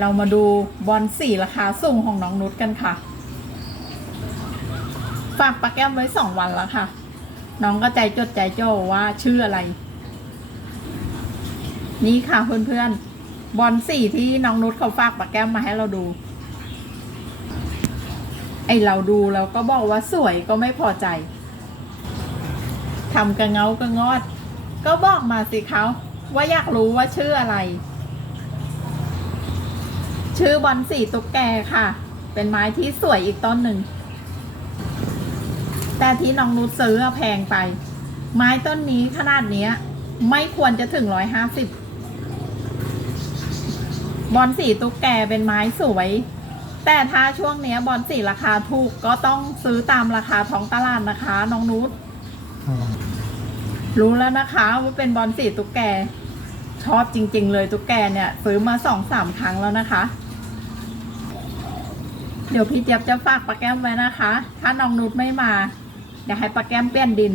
เรามาดูบอลสีราคาสูงของน้องนุชกันค่ะ ฝากปลาแก้มไว้สองวันแล้วค่ะ น้องก็ใจจดใจโจ่อว่าชื่ออะไร นี่ค่ะเพื่อนๆ บอลสีที่น้องนุชเขาฝากปลาแก้มมาให้เราดู ไอเราดูแล้วก็บอกว่าสวยก็ไม่พอใจทำกระเงากระงอด ก็บอกมาสิเขาว่าอยากรู้ว่าชื่ออะไร ชื่อบอลสีตุ๊กแกค่ะ เป็นไม้ที่สวยอีกต้นหนึ่ง แต่ที่น้องนุชซื้ออะแพงไป ไม้ต้นนี้ขนาดเนี้ย ไม่ควรจะถึงร้อยห้าสิบบอลสีตุ๊กแกเป็นไม้สวย แต่ถ้าช่วงเนี้ยบอลสีราคาถูกก็ต้องซื้อตามราคาท้องตลาดนะคะ น้องนุชรู้แล้วนะคะว่าเป็นบอลสีตุ๊กแก ชอบจริง ๆ เลยตุ๊กแกเนี่ยซื้อมาสองสามครั้งแล้วนะคะ เดี๋ยวพี่เจี๊ยบจะฝากปลาแก้มไว้นะคะ ถ้าน้องนุชไม่มาเดี๋ยวให้ปลาแก้มเปลี่ยนดิน